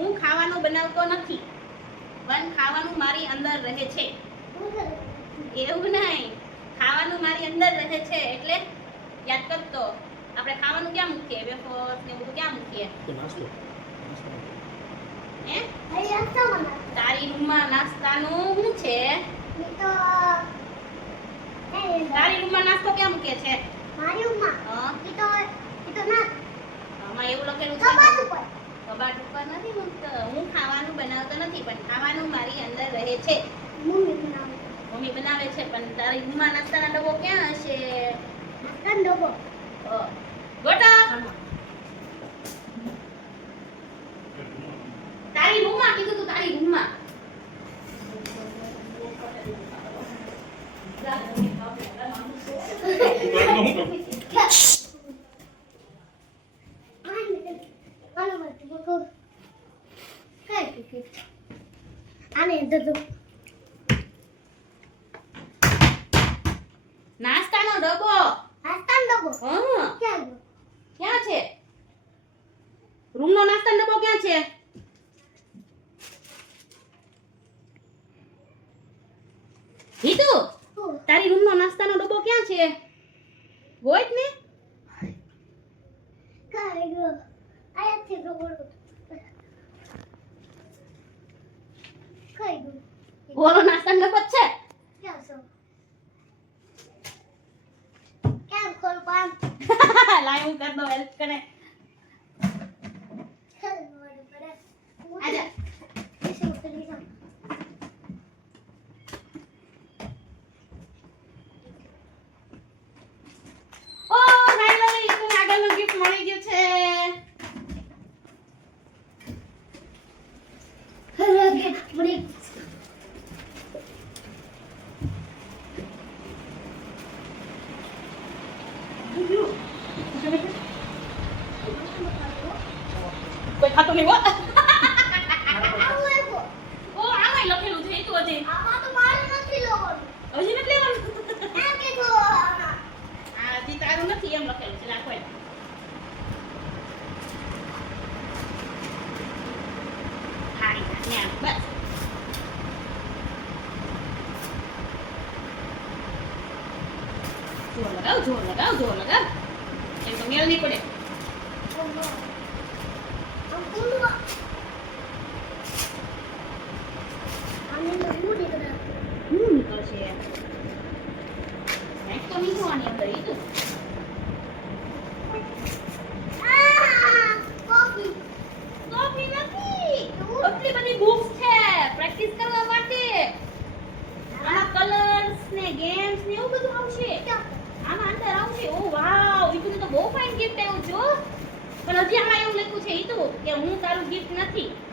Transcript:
હું ખાવાનું બનાવતો નથી પણ ખાવાનું મારી અંદર રહે છે. એવું નહીં, ખાવાનું મારી અંદર રહે છે એટલે યાદ કરતો. આપણે ખાવાનું ક્યાં મૂકીએ? વેફર્સ ને બધું ક્યાં મૂકીએ? હે તારી રૂમમાં નાસ્તાનું શું છે? તારી રૂમમાં નાસ્તો ક્યાં મૂકે છે? મારી રૂમમાં હા ઈ તો ના આમાં એવું લખેલું છે કબાટ ઉપર. કબાટ ઉપર નથી મૂકતો. હું ખાવાનું બનાવતો નથી પણ ખાવાનું મારી અંદર રહે છે. મમ્મી બનાવે. મમ્મી બનાવે છે પણ તારી રૂમમાં નાસ્તાનો ડબ્બો ક્યાં હશે? નાસ્તાનો ડબ્બો. ગોટા તારી રૂમમાં કીધું તું, તારી રૂમમાં. નાસ્તાનો ડબ્બો. હા ક્યાં છે? રૂમનો નાસ્તાનો ડબ્બો ક્યાં છે? હિતુ તારી રૂમનો નાસ્તાનો ડબ્બો ક્યાં છે? ગોઈટ ને ઓલો નાસ્તાનો ડબ્બો જ છે. લાય હું કર દો હેલ્પ કરે. આજા ઓ ફાઇનલી હિતુને આગળનું ગિફ્ટ મળી ગયું છે. કોઈ ખાતું નહીં હો. ઓ આમાં લખેલું છે હિતુ હજી હજી નથી લેવાનું. આ હજી તારું નથી એમ લખેલું છે. રાખો એમ. હારી ને આમ બસ. જોર લગાવ જોર લગાવ જોર લગાવ. એમ તો મેળ નહીં પડે. નીકળશે કંઈક તો નહીં જોવાની અંદર ઈ તો. કોફી નથી. એટલી બધી બુક્સ છે પ્રેક્ટિસ કરવા માટે. આમાં કલર્સ ને ગેમ્સ ને એવું બધું આવશે. આમાં અંદર આવશે. ઓ વાવ, ઈ તો બહુ ફાઇન ગિફ્ટ આવ્યું છે હો. પણ હજી આમાં એવું લખ્યું છે ઈ તો કે હું તારું ગિફ્ટ નથી.